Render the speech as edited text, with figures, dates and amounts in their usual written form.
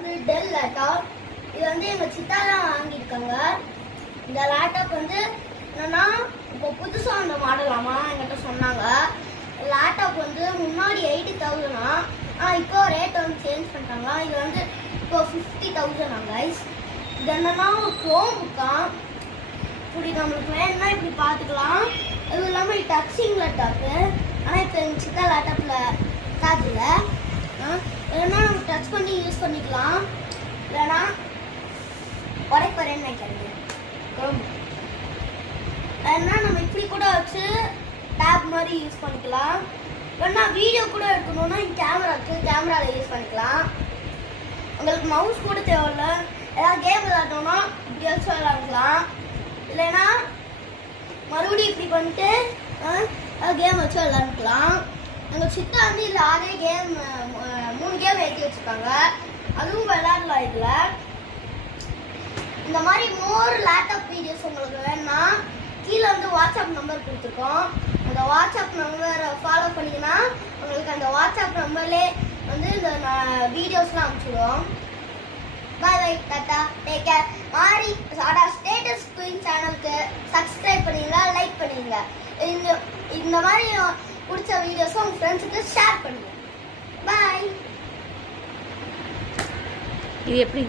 வந்து del laptop. இது வந்து எங்க சித்தா தான் வாங்கியிருக்காங்க. இந்த லேப்டாப் வந்து என்னன்னா இப்போ புதுசா அந்த மாடலாமா என்கிட்ட சொன்னாங்க. லேப்டாப் வந்து முன்னாடி 80,000 ஆனால் இப்போ ரேட் வந்து சேஞ்ச் பண்ணிட்டாங்க. இது வந்து இப்போ 50,000 கைஸ். இது என்னன்னா க்ரோம் புக்கா. இப்படி நம்மளுக்கு வேணும்னா இப்படி பார்த்துக்கலாம். அதுவும் இல்லாமல் டச்சிங் லேப்டாப்பு. ஆனால் இப்போ எங்கள் சித்தா லேப்டாப்பில் சார்ஜ் இல்லை. இல்லைன்னா நம்ம டச் பண்ணி யூஸ் பண்ணிக்கலாம். இல்லைன்னா உடைப்பறேன்னு நினைக்கிறேன். க்ரோம் ஏன்னா நம்ம இப்படி கூட வச்சு டேப் மாதிரி யூஸ் பண்ணிக்கலாம். இல்லைன்னா வீடியோ கூட எடுக்கணும்னா கேமரா இருக்குது, கேமராவில் யூஸ் பண்ணிக்கலாம். உங்களுக்கு மவுஸ் கூட தேவையில்ல. ஏதாவது கேம் விளையாடணும்னா இப்படி வச்சு விளையாடலாம். இல்லைன்னா மறுபடியும் இப்படி பண்ணிட்டு கேம் வச்சு விளையாண்டுக்கலாம். எங்கள் சித்தா வந்து இதில் 6 கேம் 3 கேம் ஏற்றி வச்சுருக்காங்க. அதுவும் விளையாடலாம். இதில் இந்த மாதிரி மோர் லேப்டாப் வீடியோஸ் உங்களுக்கு வேணும்னா கீழே வந்து வாட்ஸ்அப் நம்பர் கொடுத்துருக்கோம். அந்த வாட்ஸ்அப் நம்பரை ஃபாலோ பண்ணிங்கன்னா உங்களுக்கு அந்த வாட்ஸ்அப் நம்பர்லேயே வந்து இந்த வீடியோஸ்லாம் அனுப்பிச்சிடுவோம். பாய் பாய், டாட்டா, டேக் கேர். மாறி சாடா ஸ்டேட்டஸ் குயின் சேனலுக்கு சப்ஸ்கிரைப் பண்ணிடுங்க, லைக் பண்ணிடுங்க. இந்த மாதிரி பிடிச்ச வீடியோஸை உங்கள் ஃப்ரெண்ட்ஸுக்கு ஷேர் பண்ணுங்க. பாய். இது எப்படி